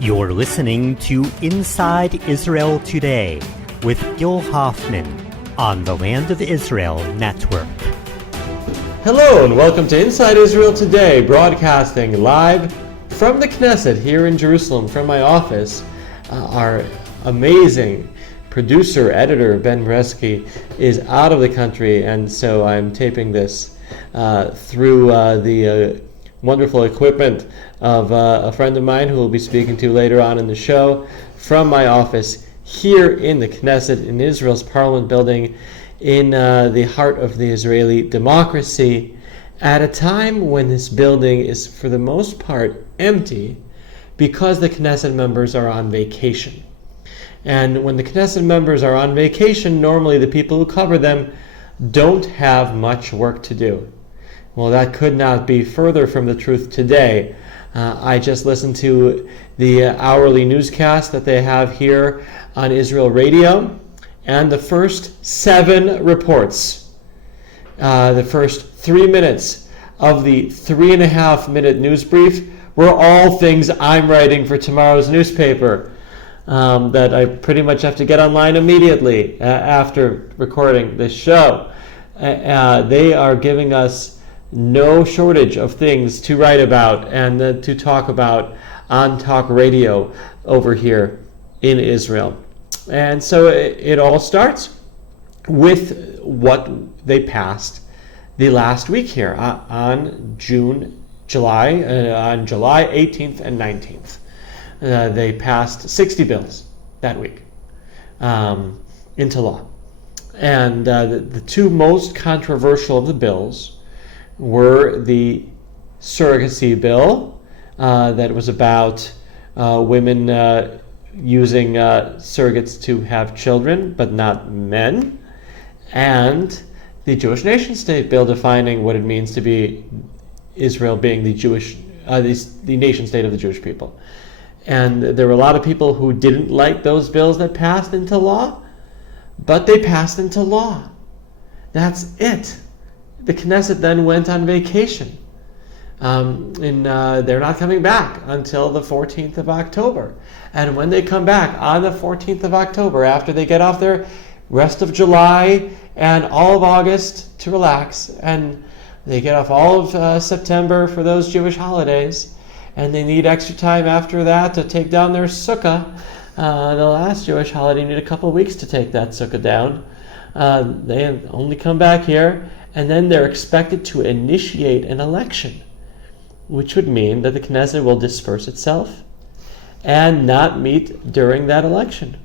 You're listening to Inside Israel Today with Gil Hoffman on the Land of Israel Network. Hello and welcome to Inside Israel Today, broadcasting live from the Knesset here in Jerusalem from my office. Our amazing producer, editor, Ben Bresky, is out of the country, and so I'm taping this through the wonderful equipment of a friend of mine who we'll be speaking to later on in the show from my office here in the Knesset, in Israel's Parliament building, in the heart of the Israeli democracy, at a time when this building is for the most part empty because the Knesset members are on vacation. And when the Knesset members are on vacation, normally the people who cover them don't have much work to do. Well, that could not be further from the truth today. I just listened to the hourly newscast that they have here on Israel Radio, and the first 7 reports, the first 3 minutes of the 3.5-minute news brief were all things I'm writing for tomorrow's newspaper. That I pretty much have to get online immediately after recording this show. They are giving us no shortage of things to write about and to talk about on talk radio over here in Israel. And so it all starts with what they passed the last week here on July 18th and 19th. They passed 60 bills that week into law. And the two most controversial of the bills were the surrogacy bill that was about women using surrogates to have children, but not men, and the Jewish nation state bill defining what it means to be Israel being the Jewish, the nation state of the Jewish people. And there were a lot of people who didn't like those bills that passed into law, but they passed into law. That's it. The Knesset then went on vacation. They're not coming back until the 14th of October. And when they come back on the 14th of October, after they get off their rest of July and all of August to relax, and they get off all of September for those Jewish holidays, and they need extra time after that to take down their sukkah. The last Jewish holiday need a couple of weeks to take that sukkah down. They only come back here, and then they're expected to initiate an election, which would mean that the Knesset will disperse itself and not meet during that election.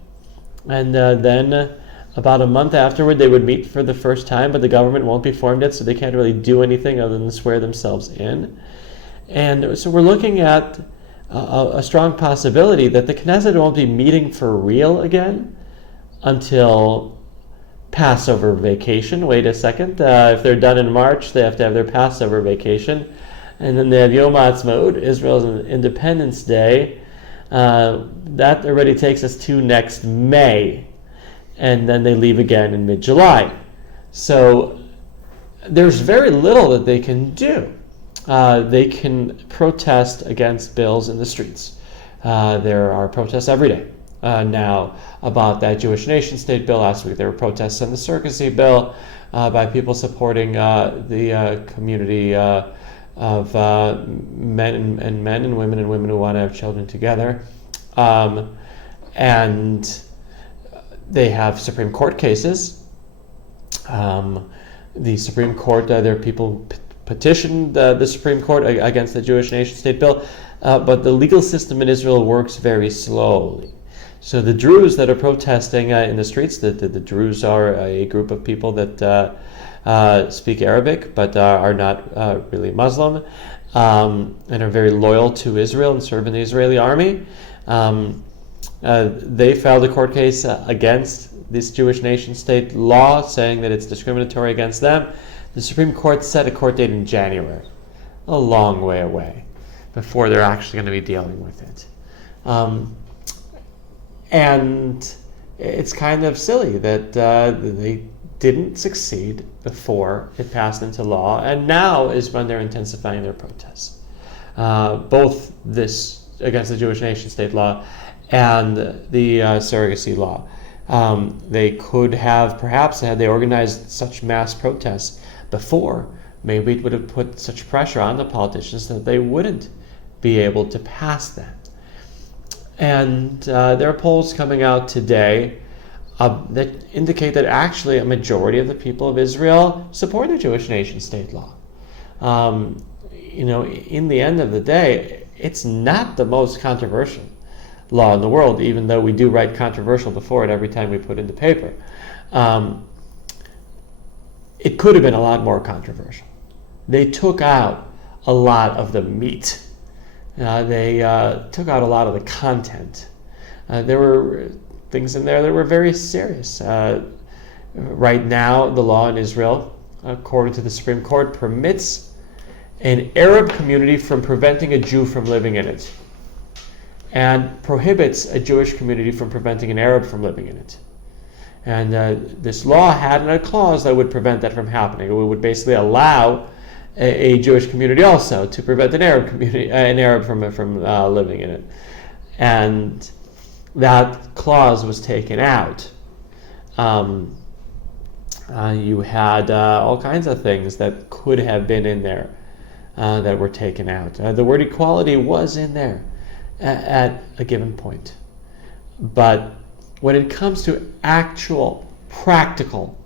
And then about a month afterward, they would meet for the first time, but the government won't be formed yet, so they can't really do anything other than swear themselves in. And so we're looking at a strong possibility that the Knesset won't be meeting for real again until Passover vacation. Wait a second. If they're done in March, they have to have their Passover vacation. And then they have Yom HaAtzmaut, Israel's Independence Day. That already takes us to next May. And then they leave again in mid-July. So there's very little that they can do. They can protest against bills in the streets. There are protests every day now about that Jewish nation state bill. Last week there were protests on the surrogacy bill by people supporting the community of men and women who want to have children together. And they have Supreme Court cases. The Supreme Court, there are people petitioned the Supreme Court against the Jewish nation state bill, but the legal system in Israel works very slowly. So the Druze that are protesting in the streets, the Druze are a group of people that speak Arabic but are not really Muslim, and are very loyal to Israel and serve in the Israeli army. They filed a court case against this Jewish nation state law, saying that it's discriminatory against them. The Supreme Court set a court date in January, a long way away, before they're actually going to be dealing with it. And it's kind of silly that they didn't succeed before it passed into law, and now is when they're intensifying their protests. Both this against the Jewish nation state law and the surrogacy law. They could have, perhaps, had they organized such mass protests before, maybe it would have put such pressure on the politicians that they wouldn't be able to pass that. And there are polls coming out today that indicate that actually a majority of the people of Israel support the Jewish nation state law. In the end of the day, it's not the most controversial law in the world, even though we do write controversial before it every time we put it in the paper. It could have been a lot more controversial. They took out a lot of the meat. They took out a lot of the content. There were things in there that were very serious. Right now, the law in Israel, according to the Supreme Court, permits an Arab community from preventing a Jew from living in it, and prohibits a Jewish community from preventing an Arab from living in it. And this law had a clause that would prevent that from happening. It would basically allow a Jewish community also to prevent an Arab community, an Arab from living in it. And that clause was taken out. You had all kinds of things that could have been in there that were taken out. The word equality was in there at a given point. But when it comes to actual practical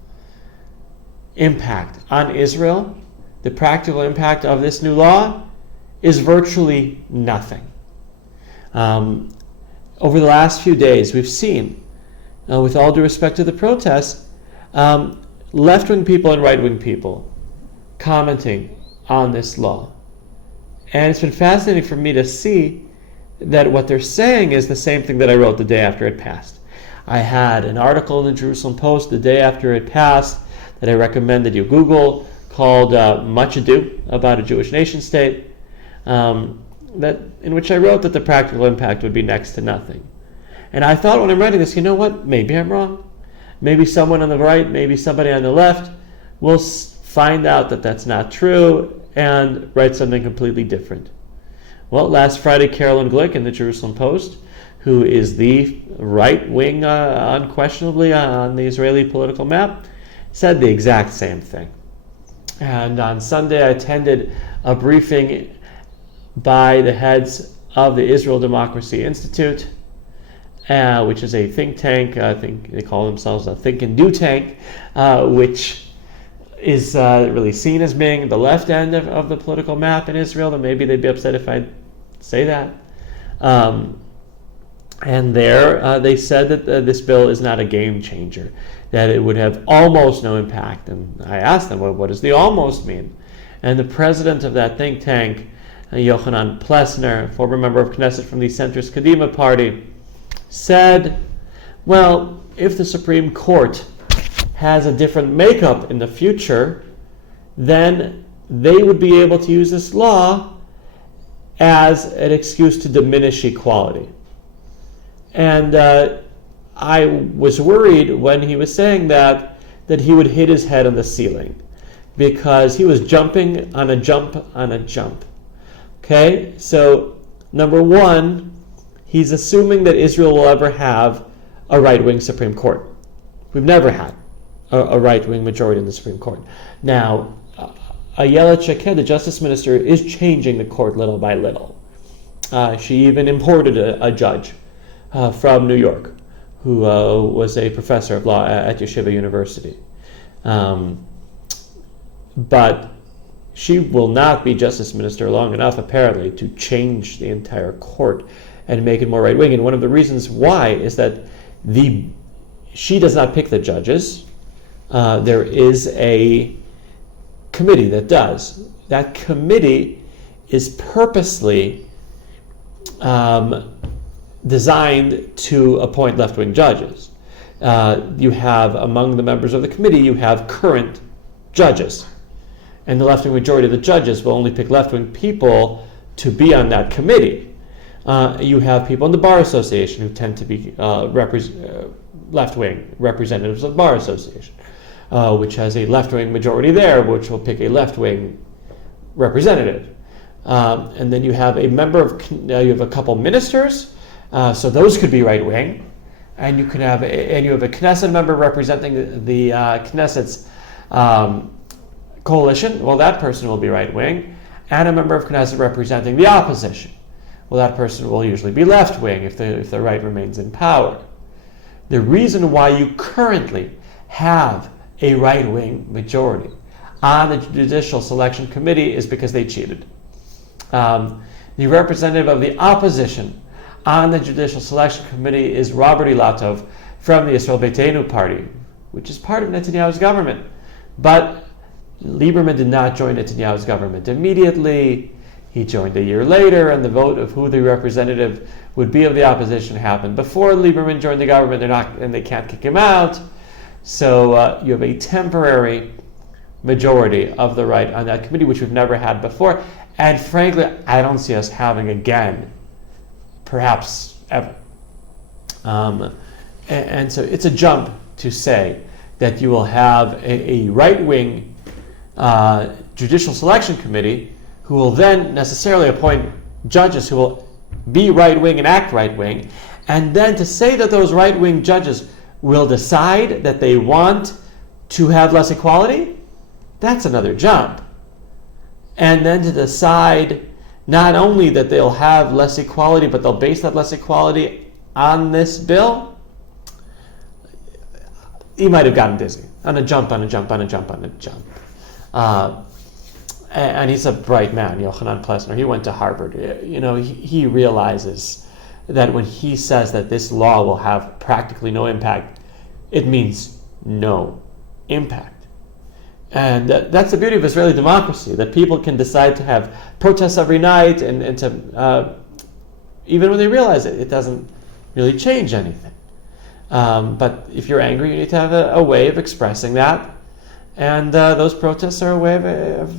impact on Israel, the practical impact of this new law is virtually nothing. Over the last few days, we've seen, with all due respect to the protests, left-wing people and right-wing people commenting on this law. And it's been fascinating for me to see that what they're saying is the same thing that I wrote the day after it passed. I had an article in the Jerusalem Post the day after it passed that I recommend that you Google, called Much Ado About a Jewish Nation State, in which I wrote that the practical impact would be next to nothing. And I thought when I'm writing this, you know what, maybe I'm wrong. Maybe someone on the right, maybe somebody on the left will find out that that's not true and write something completely different. Well, last Friday, Carolyn Glick in the Jerusalem Post, who is the right wing, unquestionably, on the Israeli political map, said the exact same thing. And on Sunday, I attended a briefing by the heads of the Israel Democracy Institute, which is a think tank. I think they call themselves a think and do tank, which is really seen as being the left end of the political map in Israel. Then maybe they'd be upset if I say that. And there they said that this bill is not a game changer, that it would have almost no impact. And I asked them, well, what does the almost mean? And the president of that think tank, Yochanan Plessner, former member of Knesset from the centrist Kadima party, said, well, if the Supreme Court has a different makeup in the future, then they would be able to use this law as an excuse to diminish equality. And I was worried when he was saying that he would hit his head on the ceiling, because he was jumping on a jump on a jump. Okay, so number one, he's assuming that Israel will ever have a right-wing Supreme Court. We've never had a right-wing majority in the Supreme Court. Now, Ayelet Shaked, the Justice Minister, is changing the court little by little. She even imported a judge from New York, who was a professor of law at Yeshiva University. But she will not be Justice Minister long enough, apparently, to change the entire court and make it more right-wing. And one of the reasons why is that she does not pick the judges. There is a committee that does. That committee is purposely designed to appoint left-wing judges. You have, among the members of the committee, you have current judges. And the left-wing majority of the judges will only pick left-wing people to be on that committee. You have people in the Bar Association who tend to be left-wing representatives of the Bar Association, which has a left-wing majority there, which will pick a left-wing representative. and then you have a member of you have a couple ministers, so those could be right wing, and you have a Knesset member representing the Knesset's coalition. Well, that person will be right wing, and a member of Knesset representing the opposition. Well, that person will usually be left wing if the right remains in power. The reason why you currently have a right wing majority on the Judicial Selection Committee is because they cheated. The representative of the opposition on the Judicial Selection Committee is Robert Ilatov from the Israel Beitenu party, which is part of Netanyahu's government. But Lieberman did not join Netanyahu's government immediately. He joined a year later, and the vote of who the representative would be of the opposition happened before Lieberman joined the government. They can't kick him out. So you have a temporary majority of the right on that committee, which we've never had before. And frankly, I don't see us having again, perhaps ever. And so it's a jump to say that you will have a right-wing judicial selection committee who will then necessarily appoint judges who will be right-wing and act right-wing, and then to say that those right-wing judges will decide that they want to have less equality, that's another jump. And then to decide not only that they'll have less equality, but they'll base that less equality on this bill, he might have gotten dizzy on a jump. And he's a bright man, Yochanan Plessner. He went to Harvard. He realizes that when he says that this law will have practically no impact, it means no impact. And that's the beauty of Israeli democracy, that people can decide to have protests every night and to, even when they realize it doesn't really change anything. But if you're angry, you need to have a way of expressing that. And those protests are a way of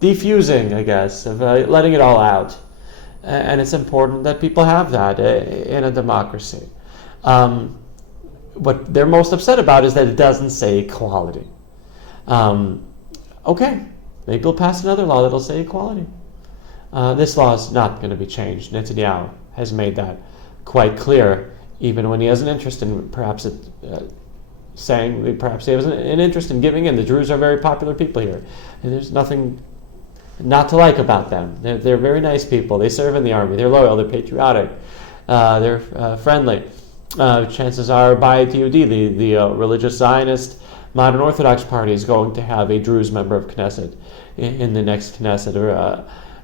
defusing, I guess, of letting it all out. And it's important that people have that in a democracy. What they're most upset about is that it doesn't say equality. Okay, maybe we'll pass another law that'll say equality. This law is not going to be changed. Netanyahu has made that quite clear, even when he has an interest in perhaps he has an interest in giving in. The Druze are very popular people here. And there's nothing not to like about them. They're very nice people. They serve in the army. They're loyal. They're patriotic. They're friendly. Chances are, by TUD, the religious Zionist modern Orthodox party is going to have a Druze member of Knesset in the next Knesset.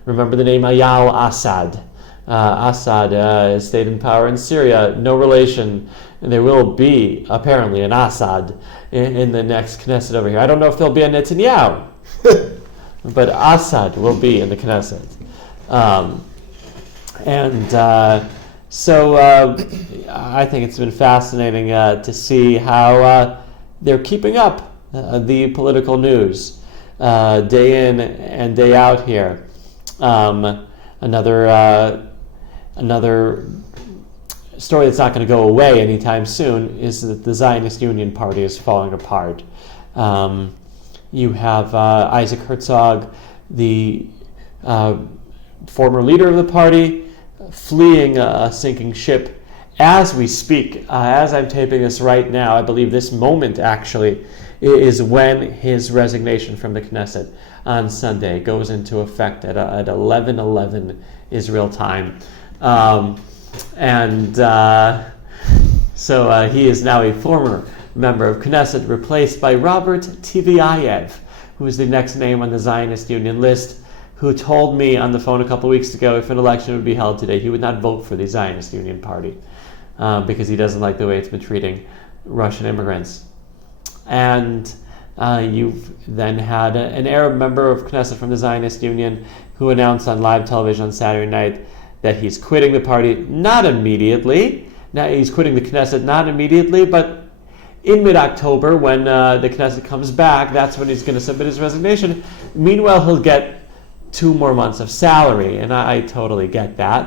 Remember the name Ayal Assad. Assad stayed in power in Syria. No relation. And there will be, apparently, an Assad in the next Knesset over here. I don't know if there'll be a Netanyahu, but Assad will be in the Knesset. So I think it's been fascinating to see how they're keeping up the political news day in and day out here. Another story that's not going to go away anytime soon is that the Zionist Union Party is falling apart. You have Isaac Herzog, the former leader of the party, fleeing a sinking ship as we speak. As I'm taping this right now, I believe this moment actually is when his resignation from the Knesset on Sunday goes into effect at 11:11 Israel time. So he is now a former member of Knesset, replaced by Robert Tivyayev, who is the next name on the Zionist Union list, who told me on the phone a couple of weeks ago if an election would be held today, he would not vote for the Zionist Union Party because he doesn't like the way it's been treating Russian immigrants. And you've then had an Arab member of Knesset from the Zionist Union who announced on live television on Saturday night that he's quitting the party, not immediately. Now he's quitting the Knesset, not immediately, but in mid-October, when the Knesset comes back, that's when he's going to submit his resignation. Meanwhile, he'll get 2 more months of salary, and I totally get that.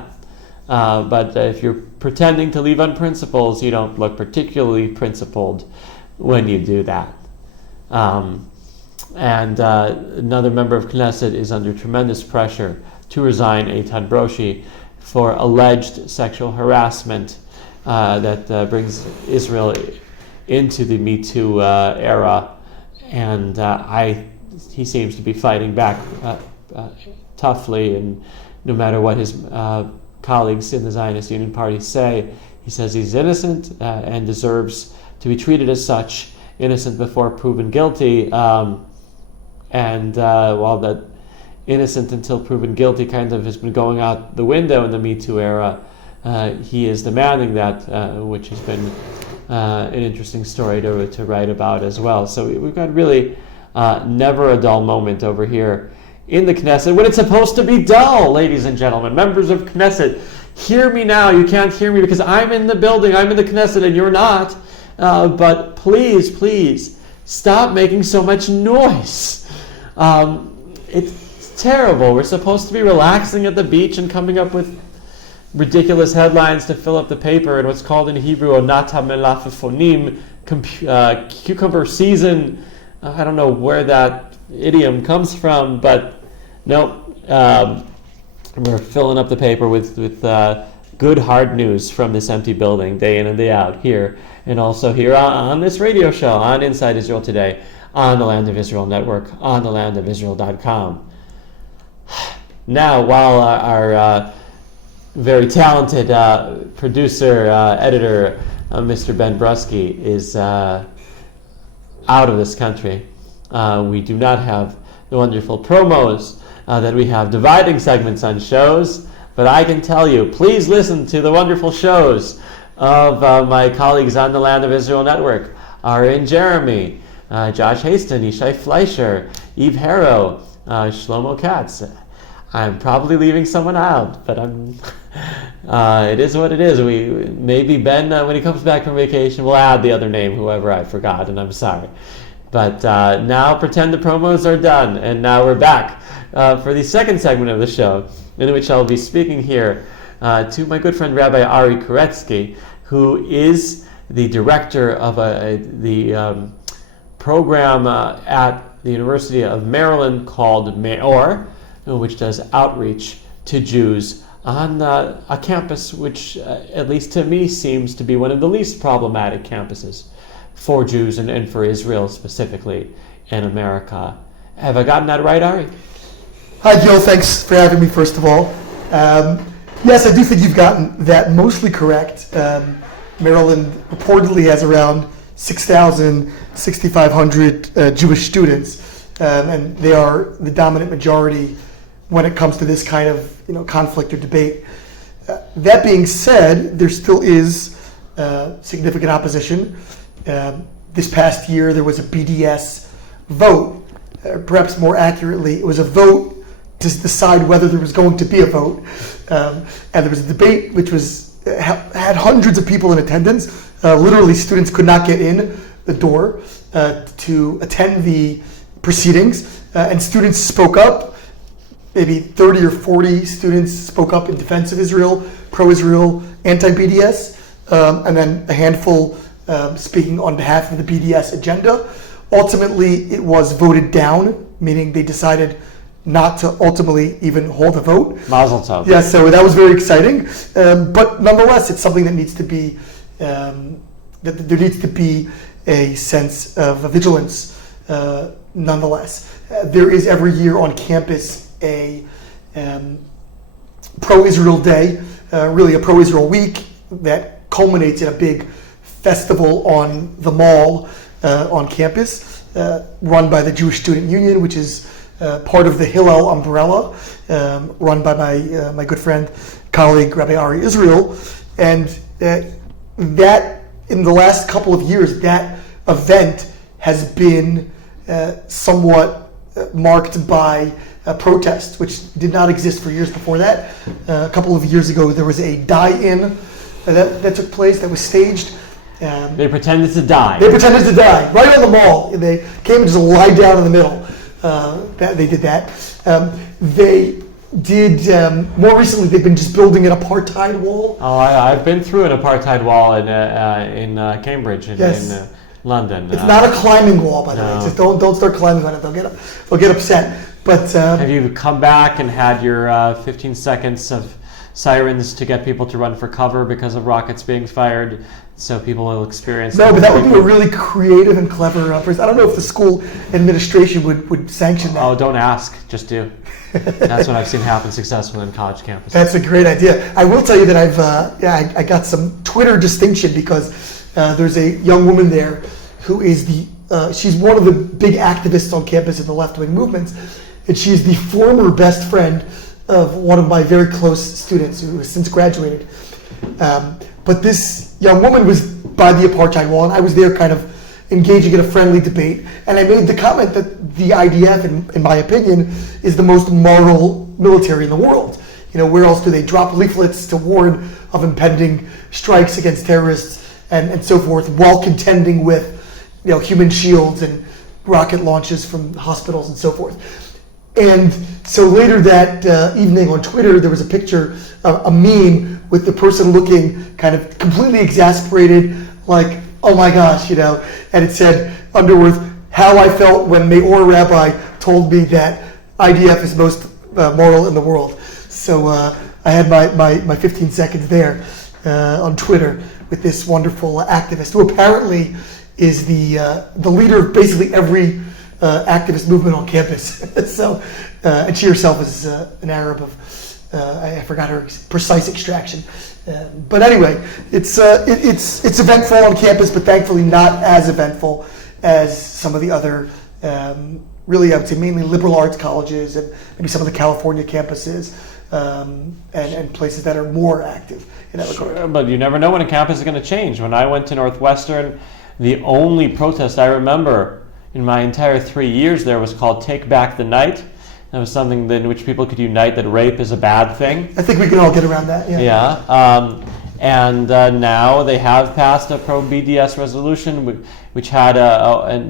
But if you're pretending to leave on principles, you don't look particularly principled when you do that. And another member of Knesset is under tremendous pressure to resign, Eitan Broshi, for alleged sexual harassment that brings Israel into the Me Too era. And he seems to be fighting back toughly, and no matter what his colleagues in the Zionist Union Party say, he says he's innocent and deserves to be treated as such, innocent before proven guilty. And while that innocent until proven guilty kind of has been going out the window in the Me Too era, he is demanding that, which has been an interesting story to write about as well. So we've got really never a dull moment over here in the Knesset, when it's supposed to be dull, ladies and gentlemen. Members of Knesset, hear me now. You can't hear me because I'm in the building, I'm in the Knesset, and you're not. But please, stop making so much noise. It's terrible. We're supposed to be relaxing at the beach and coming up with ridiculous headlines to fill up the paper in what's called in Hebrew onat hamelafifonim, cucumber season. I don't know where that idiom comes from, but no, we're filling up the paper with good hard news from this empty building day in and day out here, and also here on this radio show on Inside Israel Today, on the Land of Israel Network, on thelandofisrael.com. Now, while our very talented producer, editor, Mr. Ben Brusky is out of this country, we do not have the wonderful promos that we have dividing segments on shows, but I can tell you, please listen to the wonderful shows of my colleagues on the Land of Israel Network, Arin Jeremy, Josh Haston, Yishai Fleischer, Eve Harrow, Shlomo Katz. I'm probably leaving someone out, but it is what it is. Maybe Ben, when he comes back from vacation, will add the other name, whoever I forgot, and I'm sorry. But now pretend the promos are done, and now we're back for the second segment of the show, in which I'll be speaking here to my good friend Rabbi Ari Koretzky, who is the director of the program at the University of Maryland called Meor, which does outreach to Jews on a campus which, at least to me, seems to be one of the least problematic campuses for Jews and for Israel specifically in America. Have I gotten that right, Ari? Hi, Gil. Thanks for having me, first of all. Yes, I do think you've gotten that mostly correct. Maryland reportedly has around 6,000, 6,500 Jewish students, and they are the dominant majority when it comes to this kind of conflict or debate. That being said, there still is significant opposition. This past year, there was a BDS vote. Perhaps more accurately, it was a vote to decide whether there was going to be a vote. And there was a debate which had hundreds of people in attendance. Literally, students could not get in the door to attend the proceedings. And students spoke up. Maybe 30 or 40 students spoke up in defense of Israel, pro-Israel, anti-BDS, and then a handful speaking on behalf of the BDS agenda. Ultimately, it was voted down, meaning they decided not to ultimately even hold a vote. Mazel tov. Yeah, so that was very exciting. But nonetheless, it's something that needs to be, that there needs to be a sense of vigilance nonetheless. There is every year on campus a pro-Israel day, really a pro-Israel week that culminates in a big festival on the mall on campus, run by the Jewish Student Union, which is part of the Hillel umbrella, run by my good friend, colleague, Rabbi Ari Israel. And that, in the last couple of years, that event has been somewhat marked by protests, which did not exist for years before that. A couple of years ago, there was a die-in that took place, that was staged. They pretended to die. They pretended to die, right on the mall. They came and just lied down in the middle. They did that. They did, more recently, they've been just building an apartheid wall. Oh, I've been through an apartheid wall in Cambridge, in London. It's not a climbing wall, by the way. No. Just don't start climbing on it. They'll get upset. But have you come back and had your 15 seconds of sirens to get people to run for cover because of rockets being fired, so people will experience? No, but that would be a really creative and clever person. I don't know if the school administration would sanction that. Oh, don't ask, just do. That's what I've seen happen successfully on college campuses. That's a great idea. I will tell you that I got some Twitter distinction because there's a young woman there who is she's one of the big activists on campus in the left-wing movements, and she's the former best friend of one of my very close students who has since graduated. But this young woman was by the apartheid wall, and I was there kind of engaging in a friendly debate, and I made the comment that the IDF, in my opinion, is the most moral military in the world. Where else do they drop leaflets to warn of impending strikes against terrorists and so forth, while contending with human shields and rocket launches from hospitals and so forth. And so later that evening on Twitter, there was a picture, a meme with the person looking kind of completely exasperated, like, oh my gosh, and it said underneath, how I felt when Meor Rabbi told me that IDF is most moral in the world. So I had my 15 seconds there on Twitter with this wonderful activist who apparently is the leader of basically every activist movement on campus. So, and she herself is an Arab of I forgot her precise extraction. But anyway, it's eventful on campus, but thankfully not as eventful as some of the other, really I would say mainly liberal arts colleges and maybe some of the California campuses and places that are more active in that regard. Sure, but you never know when a campus is going to change. When I went to Northwestern, the only protest I remember in my entire 3 years there was called Take Back the Night. That was something in which people could unite that rape is a bad thing. I think we can all get around that, yeah. Yeah, and now they have passed a pro-BDS resolution which had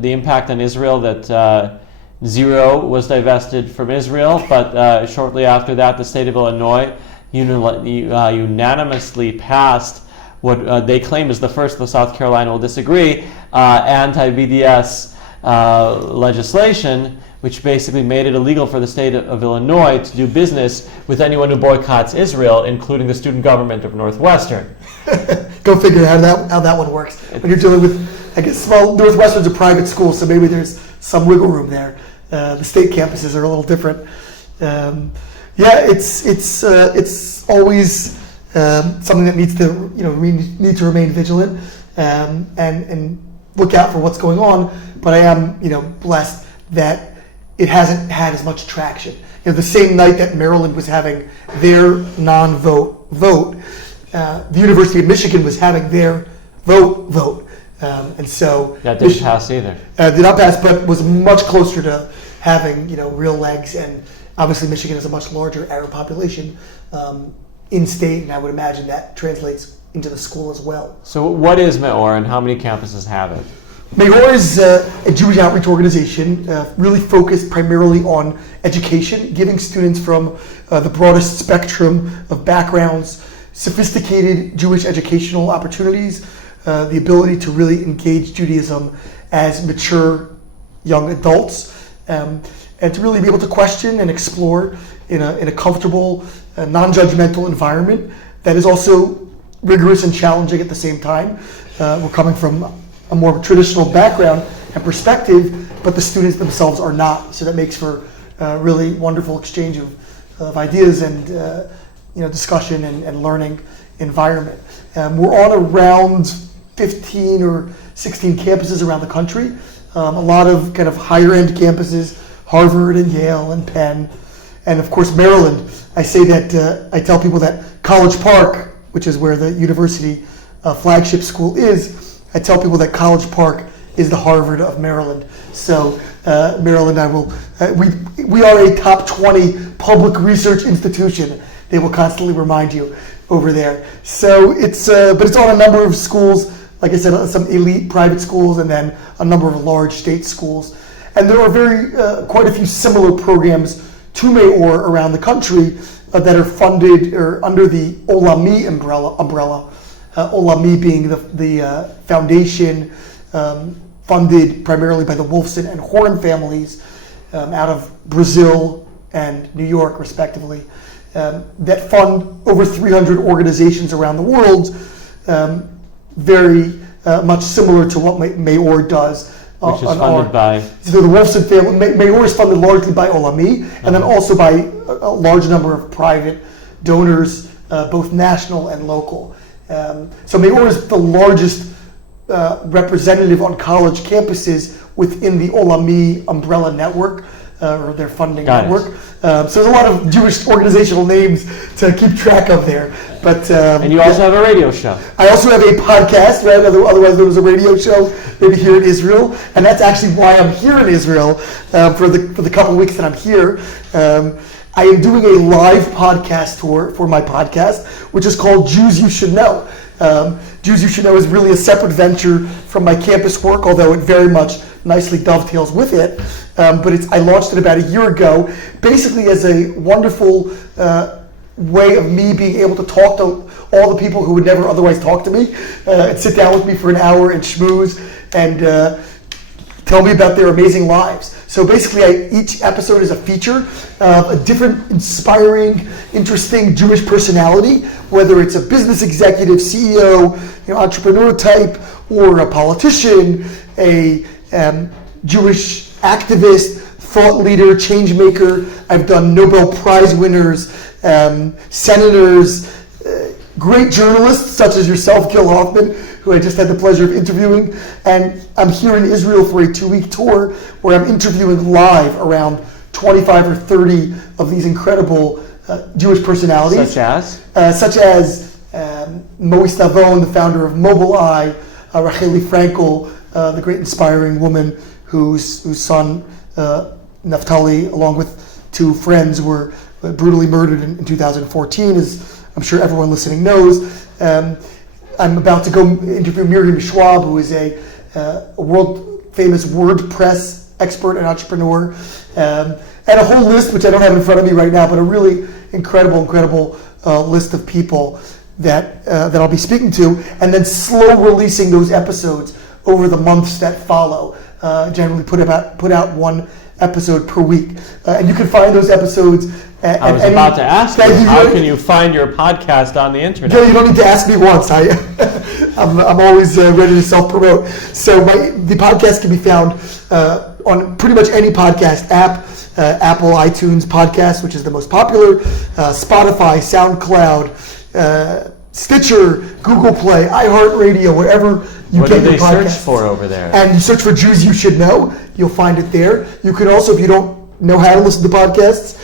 the impact on Israel that zero was divested from Israel, but shortly after that the state of Illinois unanimously passed what they claim is the first, though South Carolina will disagree, anti-BDS legislation, which basically made it illegal for the state of Illinois to do business with anyone who boycotts Israel, including the student government of Northwestern. Go figure how that one works. When you're dealing with, I guess, well, Northwestern's a private school, so maybe there's some wiggle room there. The state campuses are a little different. It's always something that needs to need to remain vigilant and look out for what's going on. But I am blessed that it hasn't had as much traction. The same night that Maryland was having their non-vote vote, the University of Michigan was having their vote, and so that didn't pass either. Did not pass, but was much closer to having real legs. And obviously, Michigan has a much larger Arab population in state, and I would imagine that translates into the school as well. So, what is Meor, and how many campuses have it? Meor is a Jewish outreach organization really focused primarily on education, giving students from the broadest spectrum of backgrounds sophisticated Jewish educational opportunities, the ability to really engage Judaism as mature young adults, and to really be able to question and explore in a comfortable, non-judgmental environment that is also rigorous and challenging at the same time. We're coming from a more traditional background and perspective, but the students themselves are not. So that makes for a really wonderful exchange of ideas and discussion and learning environment. We're on around 15 or 16 campuses around the country. A lot of kind of higher end campuses, Harvard and Yale and Penn, and of course Maryland. I say that I tell people that College Park, which is where the university flagship school is, I tell people that College Park is the Harvard of Maryland. So Maryland, we are a top 20 public research institution. They will constantly remind you over there. So but it's on a number of schools. Like I said, some elite private schools and then a number of large state schools. And there are quite a few similar programs to Meor around the country that are funded or under the Olami umbrella. Olami being the foundation funded primarily by the Wolfson and Horn families out of Brazil and New York, respectively, that fund over 300 organizations around the world, very much similar to what Meor does. Which is funded by? So the Wolfson family, Meor is funded largely by Olami, and then also by a large number of private donors, both national and local. So Meor is the largest representative on college campuses within the Olami umbrella network, or their funding network. So there's a lot of Jewish organizational names to keep track of there. But and you also have a radio show. I also have a podcast, right? Otherwise there was a radio show, maybe here in Israel, and that's actually why I'm here in Israel for the couple weeks that I'm here. I am doing a live podcast tour for my podcast, which is called Jews You Should Know. Jews You Should Know is really a separate venture from my campus work, although it very much nicely dovetails with it. But I launched it about a year ago, basically as a wonderful way of me being able to talk to all the people who would never otherwise talk to me, and sit down with me for an hour and schmooze and tell me about their amazing lives. So basically, each episode is a feature of a different inspiring, interesting Jewish personality, whether it's a business executive, CEO, entrepreneur type, or a politician, a Jewish activist, thought leader, change maker. I've done Nobel Prize winners, senators, great journalists such as yourself, Gil Hoffman, who I just had the pleasure of interviewing. And I'm here in Israel for a 2-week tour where I'm interviewing live around 25 or 30 of these incredible Jewish personalities. Such as Moe Stavon, the founder of Mobileye, Racheli Frankel, the great inspiring woman whose son, Naftali, along with 2 friends, were brutally murdered in 2014, as I'm sure everyone listening knows. I'm about to go interview Miriam Schwab, who is a world-famous WordPress expert and entrepreneur, and a whole list, which I don't have in front of me right now, but a really incredible list of people that I'll be speaking to, and then slow releasing those episodes over the months that follow. Generally put out 1 episode per week. And you can find those episodes I was about to ask you, how can you find your podcast on the internet? Yeah, you don't need to ask me once. I'm always ready to self-promote. So the podcast can be found on pretty much any podcast app, Apple iTunes podcast, which is the most popular, Spotify, SoundCloud, Stitcher, Google Play, iHeartRadio, wherever you get your podcasts. What do they search for over there? And you search for Jews You Should Know. You'll find it there. You can also, if you don't know how to listen to podcasts,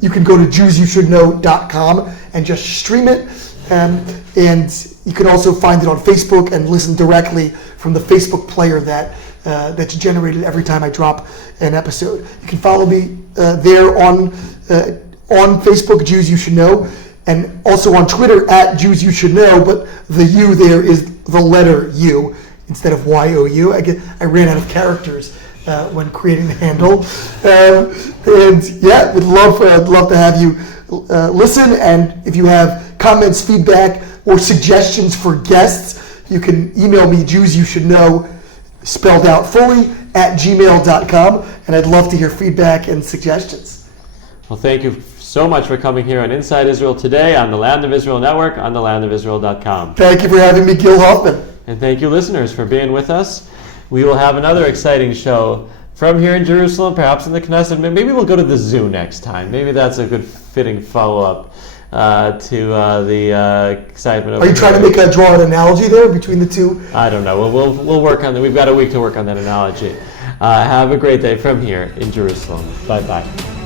you can go to JewsYouShouldKnow.com and just stream it. And you can also find it on Facebook and listen directly from the Facebook player that's generated every time I drop an episode. You can follow me there on Facebook, Jews You Should Know, and also on Twitter at Jews You Should Know, but the U there is the letter U instead of YOU. I ran out of characters when creating the handle. And yeah, would love to have you listen. And if you have comments, feedback, or suggestions for guests, you can email me, JewsYouShouldKnow, spelled out fully, at gmail.com. And I'd love to hear feedback and suggestions. Well, thank you so much for coming here on Inside Israel today on the Land of Israel Network on thelandofisrael.com. Thank you for having me, Gil Hoffman. And thank you, listeners, for being with us. We will have another exciting show from here in Jerusalem, perhaps in the Knesset. Maybe we'll go to the zoo next time. Maybe that's a good fitting follow-up to the excitement. Are you trying to draw an analogy there between the two? I don't know. We'll work on that. We've got a week to work on that analogy. Have a great day from here in Jerusalem. Bye-bye.